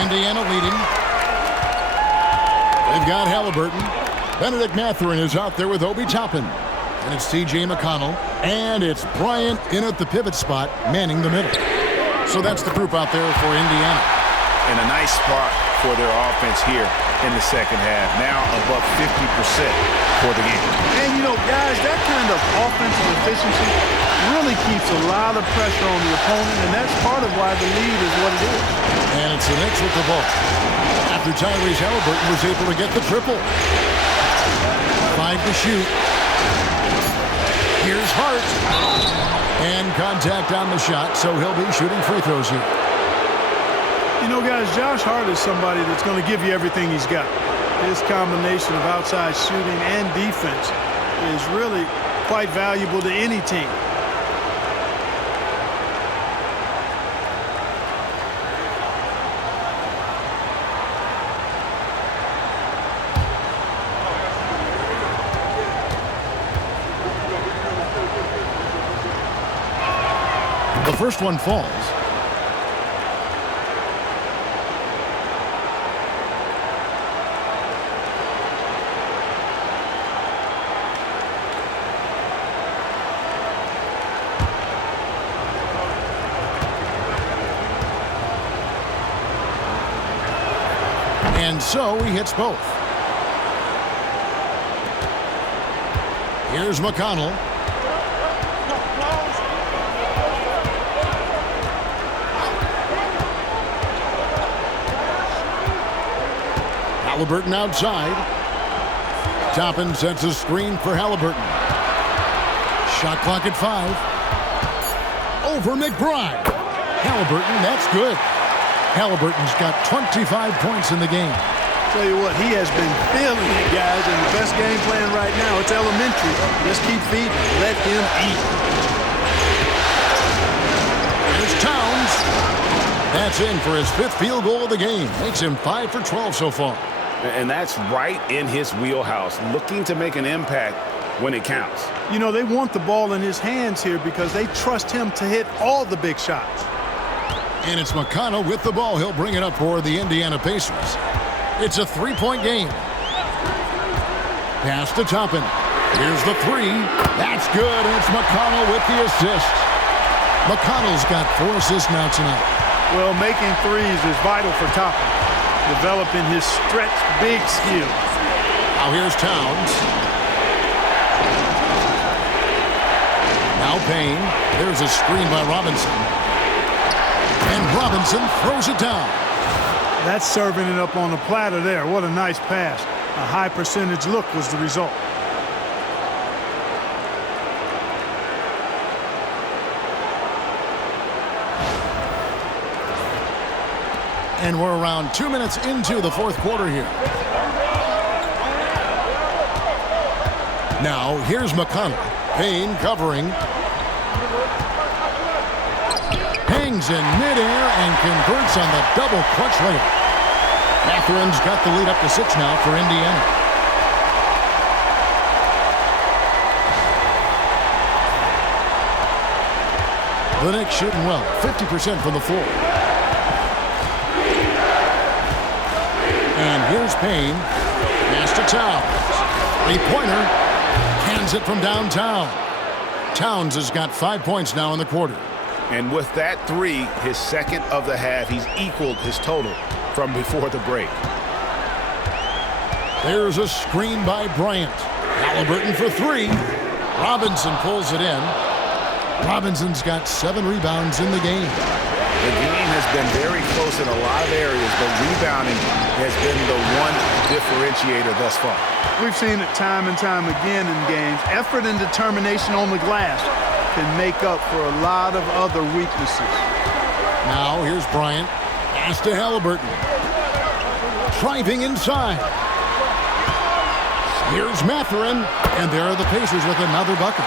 Indiana leading. They've got Halliburton. Benedict Mathurin is out there with Obi Toppin. And it's T.J. McConnell. And it's Bryant in at the pivot spot, manning the middle. So that's the group out there for Indiana. And a nice spot for their offense here in the second half. Now above 50% for the game. And, you know, guys, that kind of offensive efficiency really keeps a lot of pressure on the opponent, and that's part of why the lead is what it is. And it's the Knicks with the ball. After Tyrese Halliburton was able to get the triple. 5 to shoot. Here's Hart. And contact on the shot, so he'll be shooting free throws here. You know, guys, Josh Hart is somebody that's going to give you everything he's got. His combination of outside shooting and defense is really quite valuable to any team. The first one falls. And so he hits both. Here's McConnell. Halliburton outside. Toppin sets a screen for Halliburton. Shot clock at 5. Over McBride. Halliburton, that's good. Halliburton's got 25 points in the game. Tell you what, he has been feeling it, guys, and the best game plan right now, it's elementary. Just keep feeding. Let him eat. There's Towns. That's in for his 5th field goal of the game. Makes him 5 for 12 so far. And that's right in his wheelhouse, looking to make an impact when it counts. You know, they want the ball in his hands here because they trust him to hit all the big shots. And it's McConnell with the ball. He'll bring it up for the Indiana Pacers. It's a 3-point game. Pass to Toppin. Here's the 3. That's good, and it's McConnell with the assist. McConnell's got 4 assists now tonight. Well, making threes is vital for Toppin, developing his stretch big skills. Now here's Towns. Now Payne. There's a screen by Robinson. And Robinson throws it down. That's serving it up on the platter there. What a nice pass. A high percentage look was the result. And we're around 2 minutes into the 4th quarter here. Now here's McConnell. Payne covering. Hangs in midair and converts on the double clutch layup. Matherin's got the lead up to 6 now for Indiana. The Knicks shooting well, 50% from the floor. And here's Payne. Pass to Towns. 3-pointer. Hands it from downtown. Towns has got 5 points now in the quarter. And with that 3, his second of the half, he's equaled his total from before the break. There's a screen by Bryant. Halliburton for 3. Robinson pulls it in. Robinson's got 7 rebounds in the game. The game has been very close in a lot of areas, but rebounding has been the one differentiator thus far. We've seen it time and time again in games. Effort and determination on the glass can make up for a lot of other weaknesses. Now here's Bryant. Pass to Halliburton. Driving inside. Here's Mathurin. And there are the Pacers with another bucket.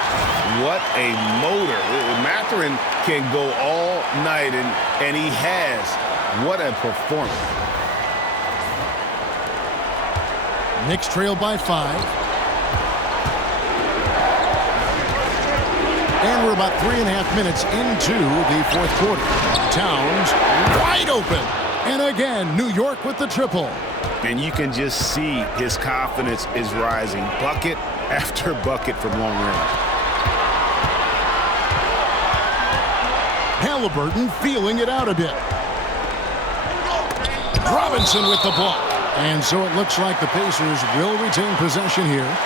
What a motor. Mathurin can go all night, and he has. What a performance. Knicks trail by 5. And we're about 3.5 minutes into the 4th quarter. Towns wide open. And again, New York with the triple. And you can just see his confidence is rising. Bucket after bucket from long range. Halliburton feeling it out a bit. Robinson with the block. And so it looks like the Pacers will retain possession here.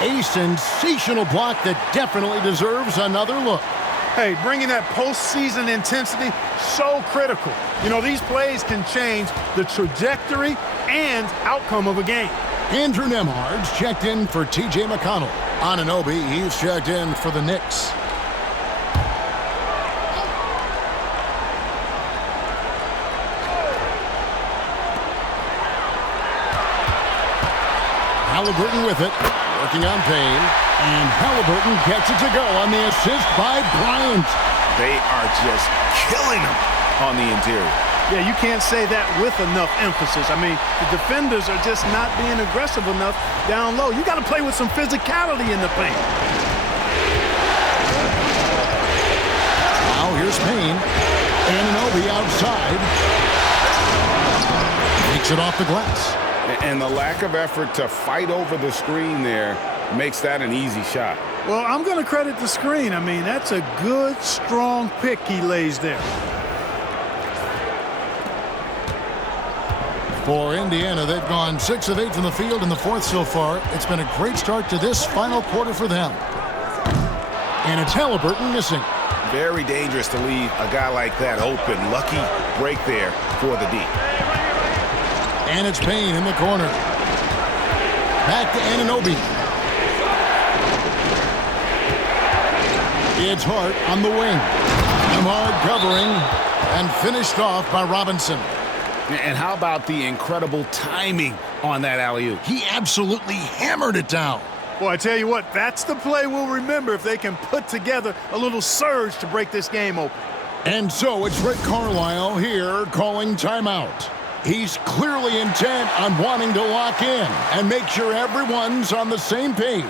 A sensational block that definitely deserves another look. Hey, bringing that postseason intensity, so critical. You know, these plays can change the trajectory and outcome of a game. Andrew Nembhard's checked in for T.J. McConnell. Anunoby, he's checked in for the Knicks. Halliburton with it, working on Payne, and Halliburton gets it to go on the assist by Bryant. They are just killing him on the interior. Yeah, you can't say that with enough emphasis. I mean, the defenders are just not being aggressive enough down low. You got to play with some physicality in the paint. Now here's Payne. Anunoby outside. Takes it off the glass. And the lack of effort to fight over the screen there makes that an easy shot. Well, I'm going to credit the screen. I mean, that's a good, strong pick he lays there. For Indiana, they've gone 6 of 8 from the field in the fourth so far. It's been a great start to this final quarter for them. And it's Halliburton missing. Very dangerous to leave a guy like that open. Lucky break there for the D. And it's Payne in the corner. Back to Anunoby. It's Hart on the wing. Nembhard covering and finished off by Robinson. And how about the incredible timing on that alley-oop? He absolutely hammered it down. Boy, I tell you what, that's the play we'll remember if they can put together a little surge to break this game open. And so it's Rick Carlisle here calling timeout. He's clearly intent on wanting to lock in and make sure everyone's on the same page.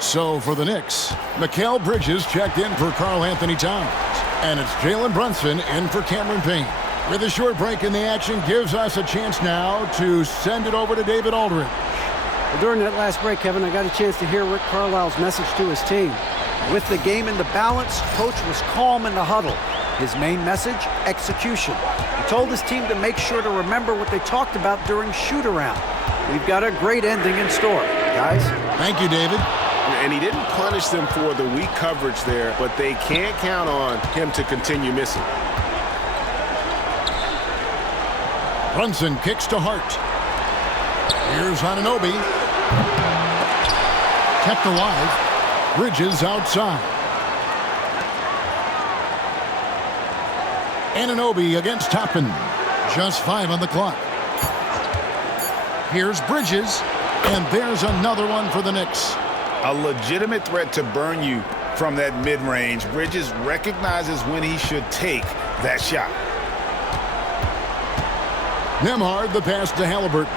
So for the Knicks, Mikal Bridges checked in for Karl-Anthony Towns. And it's Jalen Brunson in for Cameron Payne. With a short break in the action gives us a chance now to send it over to David Aldridge. Well, during that last break, Kevin, I got a chance to hear Rick Carlisle's message to his team. With the game in the balance, coach was calm in the huddle. His main message, execution. He told his team to make sure to remember what they talked about during shoot-around. We've got a great ending in store, guys. Thank you, David. And he didn't punish them for the weak coverage there, but they can't count on him to continue missing. Brunson kicks to Hart. Here's Anunoby. Kept alive. Bridges outside. Anunoby against Toppin. Just 5 on the clock. Here's Bridges. And there's another one for the Knicks. A legitimate threat to burn you from that mid-range. Bridges recognizes when he should take that shot. Nembhard, the pass to Halliburton.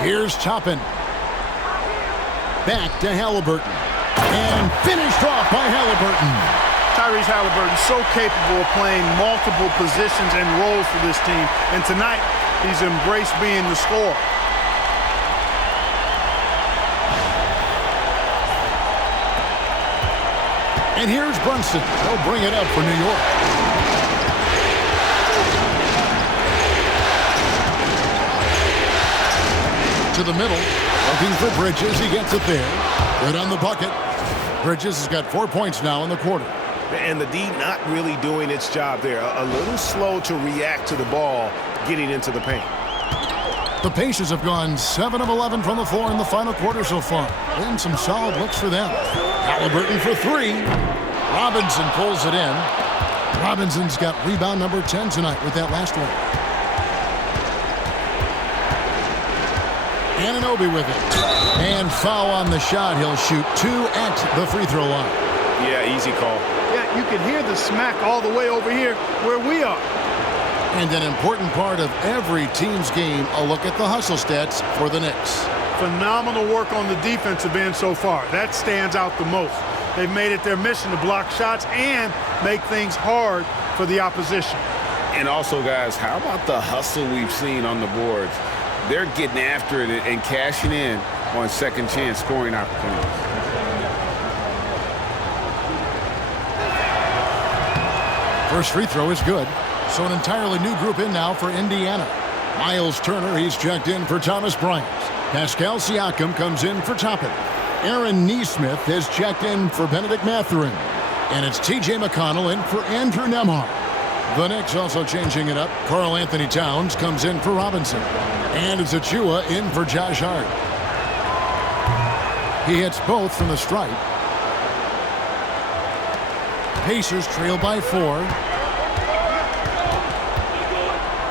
Here's Toppin. Back to Halliburton. And finished off by Halliburton. Tyrese Halliburton so capable of playing multiple positions and roles for this team. And tonight, he's embraced being the scorer. And here's Brunson. He'll bring it up for New York. To the middle. Looking for Bridges. He gets it there. Good on the bucket. Bridges has got 4 points now in the quarter. And the D not really doing its job there. A little slow to react to the ball getting into the paint. The Pacers have gone 7 of 11 from the floor in the final quarter so far. And some solid looks for them. Halliburton for 3. Robinson pulls it in. Robinson's got rebound number 10 tonight with that last one. Anunoby with it. And foul on the shot. He'll shoot 2 at the free throw line. Yeah, easy call. Yeah, you can hear the smack all the way over here where we are. And an important part of every team's game, a look at the hustle stats for the Knicks. Phenomenal work on the defensive end so far. That stands out the most. They've made it their mission to block shots and make things hard for the opposition. And also, guys, how about the hustle we've seen on the boards? They're getting after it and cashing in on second chance scoring opportunities. First free throw is good. So an entirely new group in now for Indiana. Miles Turner, he's checked in for Thomas Bryant. Pascal Siakam comes in for Toppin. Aaron Nesmith has checked in for Benedict Mathurin. And it's T.J. McConnell in for Andrew Nembhard. The Knicks also changing it up. Karl Anthony Towns comes in for Robinson. And it's Achua in for Josh Hart. He hits both from the stripe. Pacers trail by 4.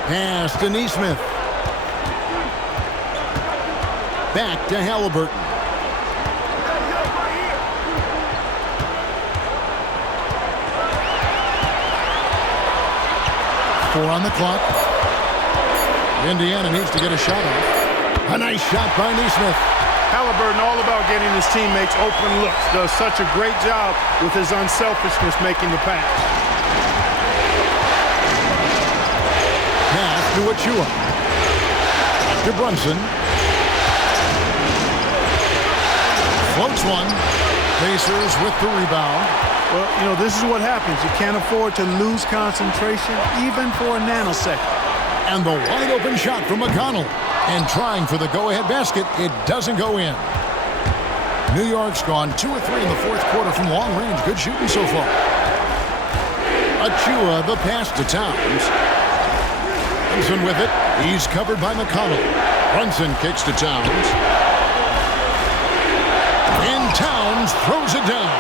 Pass to Nesmith. Back to Halliburton. Four on the clock. Indiana needs to get a shot off. A nice shot by Nesmith. Halliburton all about getting his teammates open looks. Does such a great job with his unselfishness making the pass. Pass to Achua. To Brunson. Floats one. Pacers with the rebound. Well, you know, this is what happens. You can't afford to lose concentration even for a nanosecond. And the wide open shot from McConnell. And trying for the go-ahead basket, it doesn't go in. New York's gone 2 of 3 in the fourth quarter from long range. Good shooting so far. Achua, the pass to Towns. Brunson with it. He's covered by McConnell. Brunson kicks to Towns. And Towns throws it down.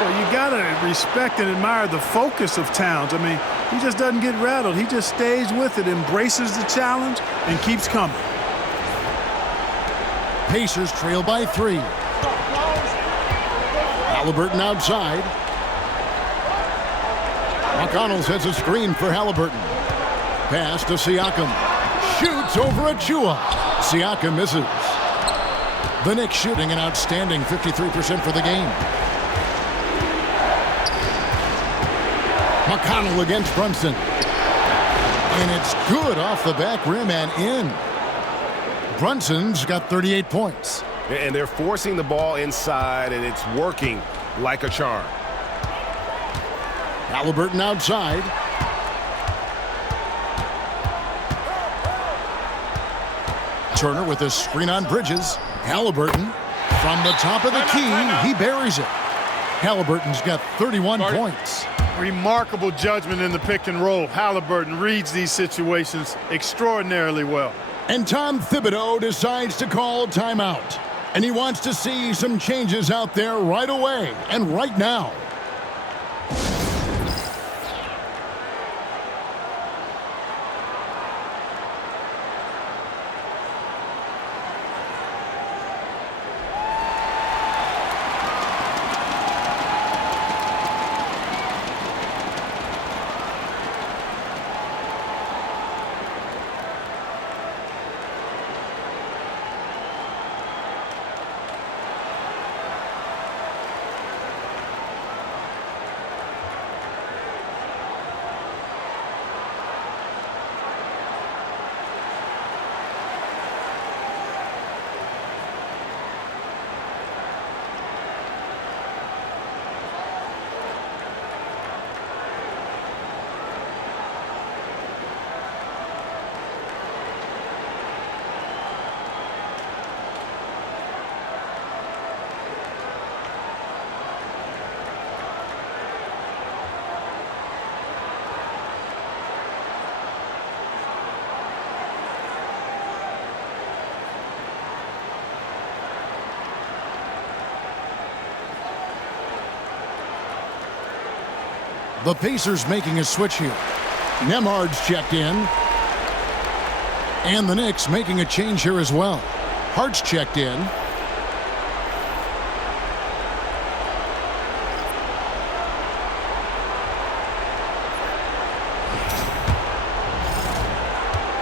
Well, you got to respect and admire the focus of Towns. I mean, he just doesn't get rattled. He just stays with it, embraces the challenge, and keeps coming. Pacers trail by 3. Halliburton outside. McConnell sets a screen for Halliburton. Pass to Siakam. Shoots over Achua. Siakam misses. The Knicks shooting an outstanding 53% for the game. McConnell against Brunson. And it's good off the back rim and in. Brunson's got 38 points. And they're forcing the ball inside, and it's working like a charm. Halliburton outside. Turner with a screen on Bridges. Halliburton from the top of the key. He buries it. Halliburton's got 31 points. Remarkable judgment in the pick and roll. Halliburton reads these situations extraordinarily well. And Tom Thibodeau decides to call timeout. And he wants to see some changes out there right away and right now. The Pacers making a switch here. Nembhard's checked in. And the Knicks making a change here as well. Hart's checked in.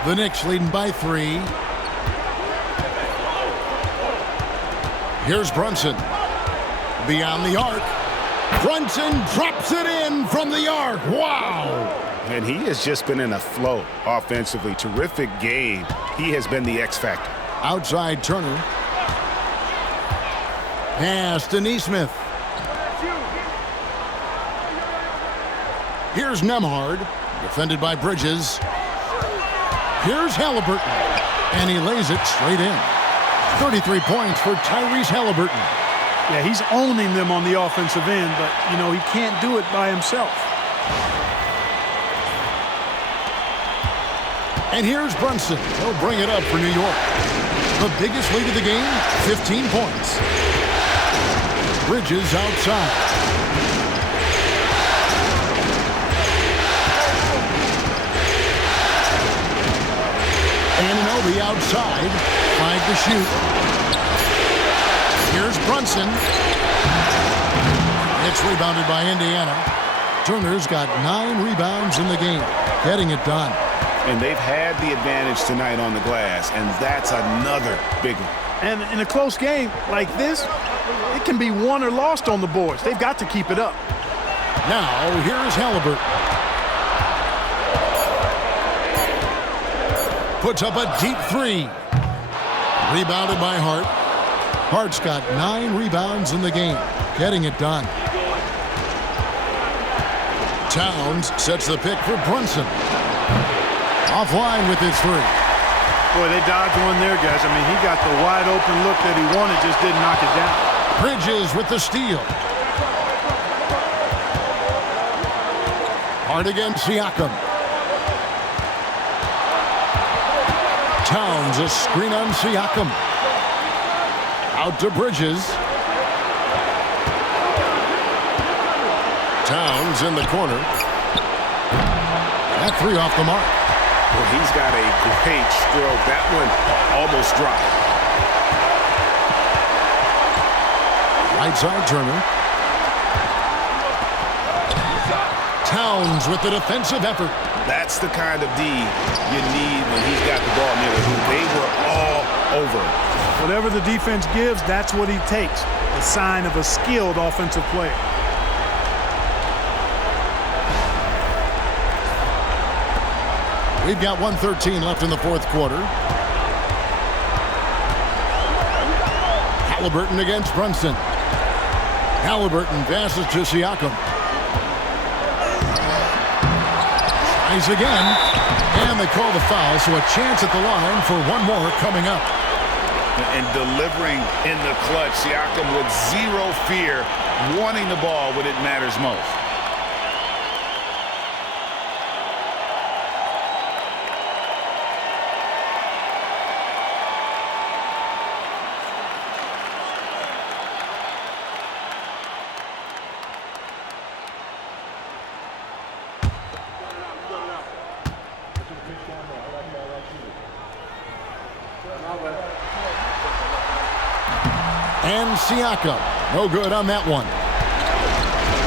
The Knicks leading by 3. Here's Brunson. Beyond the arc. Brunson drops it in from the arc. Wow! And he has just been in a flow offensively. Terrific game. He has been the X factor. Outside Turner. Pass to Nesmith. Here's Nembhard. Defended by Bridges. Here's Halliburton. And he lays it straight in. 33 points for Tyrese Halliburton. Yeah, he's owning them on the offensive end, but, you know, he can't do it by himself. And here's Brunson. He'll bring it up for New York. The biggest lead of the game, 15 points. Bridges outside. Anunoby outside. 5 to shoot. Here's Brunson. It's rebounded by Indiana. Turner's got 9 rebounds in the game, getting it done. And they've had the advantage tonight on the glass, and that's another big one. And in a close game like this, it can be won or lost on the boards. They've got to keep it up. Now, here's Halliburton. Puts up a deep 3. Rebounded by Hart. Hart's got 9 rebounds in the game, getting it done. Towns sets the pick for Brunson. Offline with his 3. Boy, they dodged one there, guys. I mean, he got the wide open look that he wanted, just didn't knock it down. Bridges with the steal. Hard against Siakam. Towns a screen on Siakam. Out to Bridges. Towns in the corner. That 3 off the mark. Well, he's got a great stroke. That one almost dropped. Right side Turner. Towns with the defensive effort. That's the kind of D you need when he's got the ball near the hoop. They were all over him. Whatever the defense gives, that's what he takes. A sign of a skilled offensive player. We've got 1:13 left in the 4th quarter. Halliburton against Brunson. Halliburton passes to Siakam. Tries again. And they call the foul, so a chance at the line for one more coming up. And delivering in the clutch, Siakam with zero fear, wanting the ball when it matters most. And Siakam, no good on that one.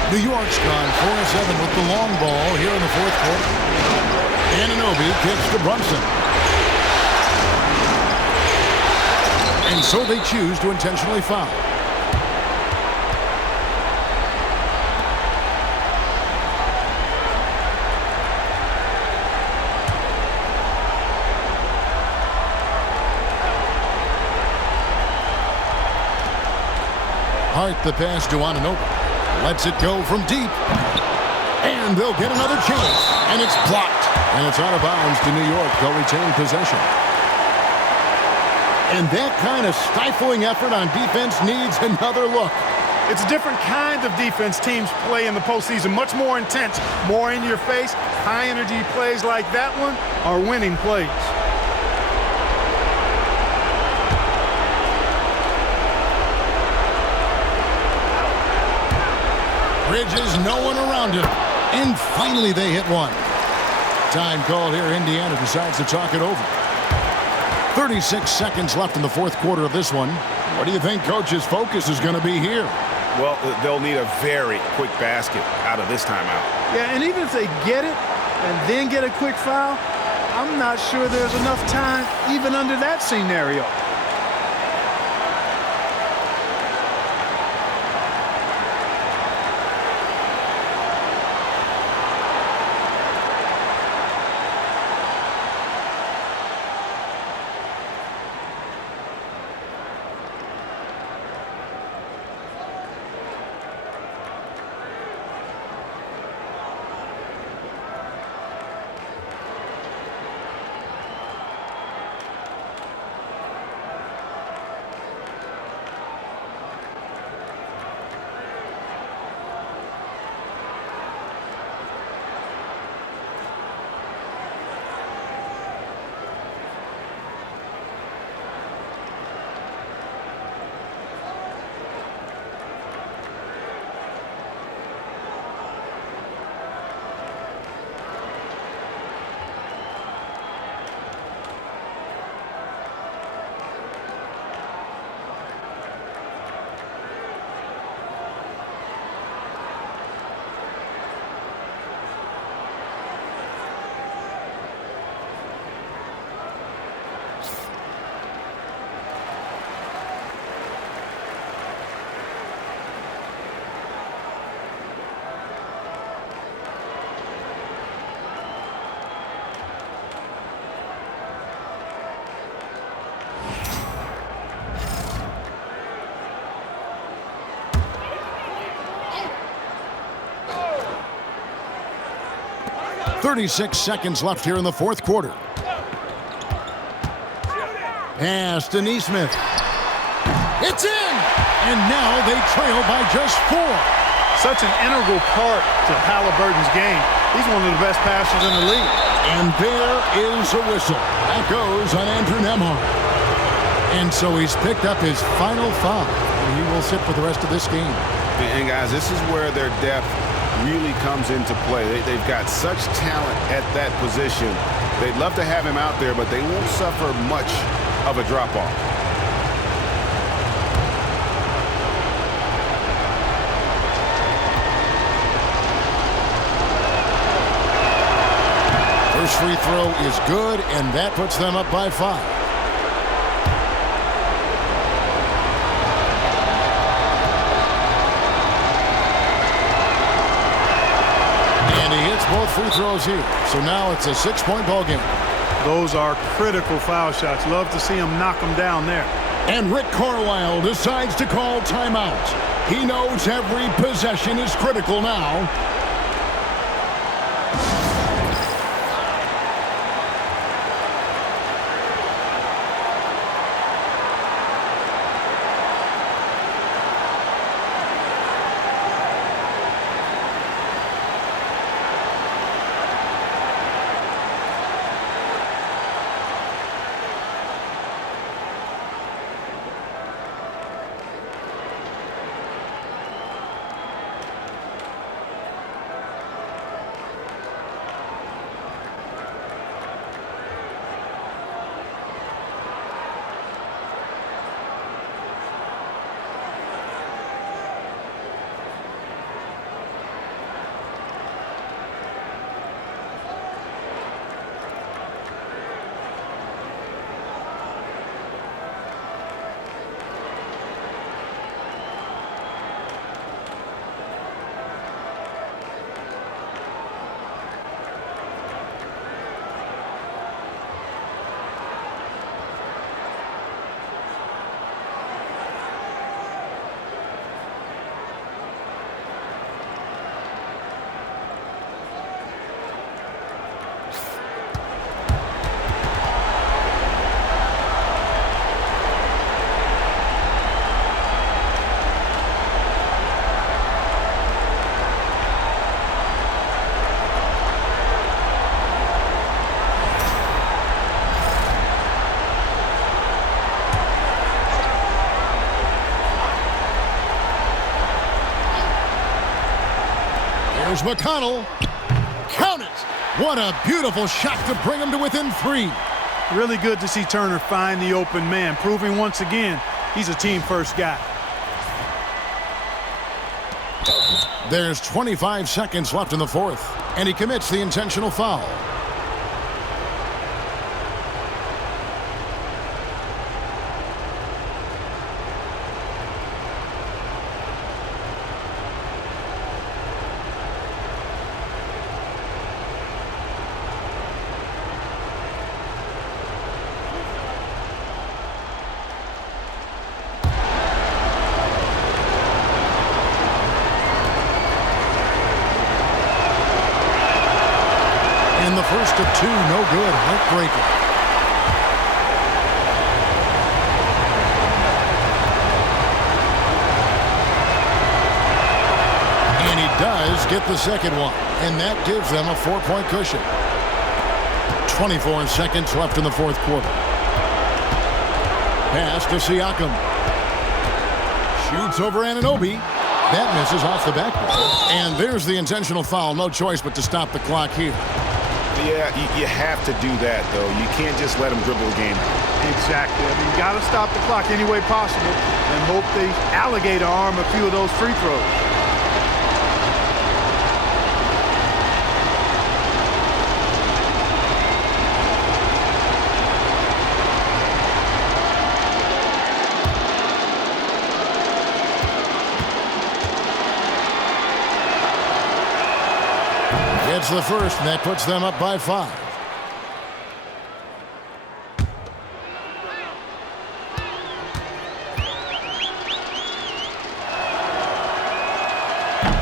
New York's gone 4-7 with the long ball here in the 4th quarter. Anunoby kicks to Brunson. And so they choose to intentionally foul. Hart the pass to Anunoby. Lets it go from deep. And they'll get another chance. And it's blocked. And it's out of bounds to New York. They'll retain possession. And that kind of stifling effort on defense needs another look. It's a different kind of defense teams play in the postseason. Much more intense, more in your face. High energy plays like that one are winning plays. Bridges, no one around him. And finally they hit one. Time called here. Indiana decides to talk it over. 36 seconds left in the fourth quarter of this one. What do you think Coach's focus is going to be here? Well, they'll need a very quick basket out of this timeout. Yeah, and even if they get it and then get a quick foul, I'm not sure there's enough time even under that scenario. .36 seconds left here in the fourth quarter. Pass to Neesmith. It's in! And now they trail by just 4. Such an integral part to Halliburton's game. He's one of the best passers in the league. And there is a whistle. That goes on Andrew Nembhard. And so he's picked up his final foul. And he will sit for the rest of this game. And guys, this is where their depth really comes into play. They've got such talent at that position. They'd love to have him out there, but they won't suffer much of a drop-off. First free throw is good, and that puts them up by 5. Both free throws here. So now it's a 6-point ball game. Those are critical foul shots. Love to see him knock them down there. And Rick Carlisle decides to call timeout. He knows every possession is critical now. Here's McConnell. Count it! What a beautiful shot to bring him to within 3. Really good to see Turner find the open man, proving once again he's a team-first guy. There's 25 seconds left in the fourth, and he commits the intentional foul. And the first of 2, no good. Heartbreaker. And he does get the second one. And that gives them a 4-point cushion. 24 seconds left in the fourth quarter. Pass to Siakam. Shoots over Anunoby. That misses off the backboard. And there's the intentional foul. No choice but to stop the clock here. Yeah, you have to do that, though. You can't just let them dribble the game. Exactly. I mean, you got to stop the clock any way possible and hope they alligator arm a few of those free throws. It's the first, and that puts them up by 5.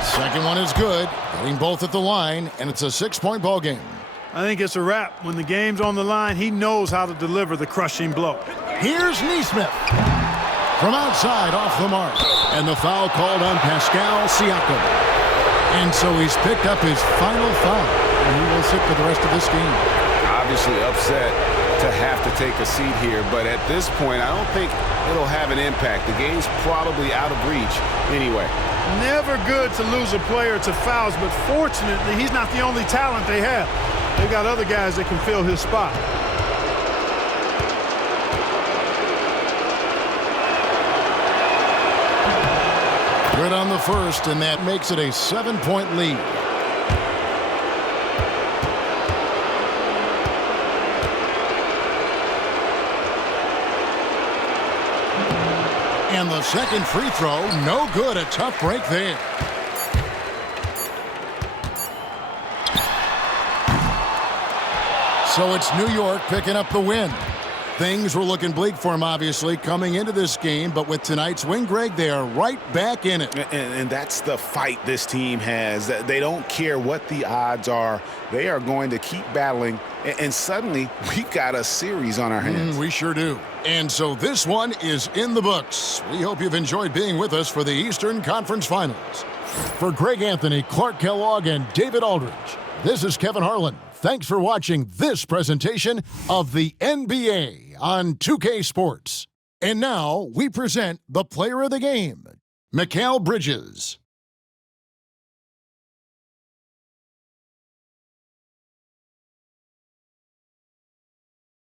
Second one is good, getting both at the line, and it's a 6-point ball game. I think it's a wrap. When the game's on the line, he knows how to deliver the crushing blow. Here's Neesmith. From outside, off the mark. And the foul called on Pascal Siakam. And so he's picked up his final foul, and he will sit for the rest of this game. Obviously upset to have to take a seat here, but at this point, I don't think it'll have an impact. The game's probably out of reach anyway. Never good to lose a player to fouls, but fortunately, he's not the only talent they have. They've got other guys that can fill his spot. Good on the first, and that makes it a 7-point lead. And the second free throw, no good. A tough break there. So it's New York picking up the win. Things were looking bleak for him, obviously, coming into this game. But with tonight's win, Greg, they are right back in it. And that's the fight this team has. They don't care what the odds are. They are going to keep battling. And suddenly, we've got a series on our hands. We sure do. And so this one is in the books. We hope you've enjoyed being with us for the Eastern Conference Finals. For Greg Anthony, Clark Kellogg, and David Aldridge, this is Kevin Harlan. Thanks for watching this presentation of the NBA on 2K Sports. And now we present the player of the game, Mikal Bridges.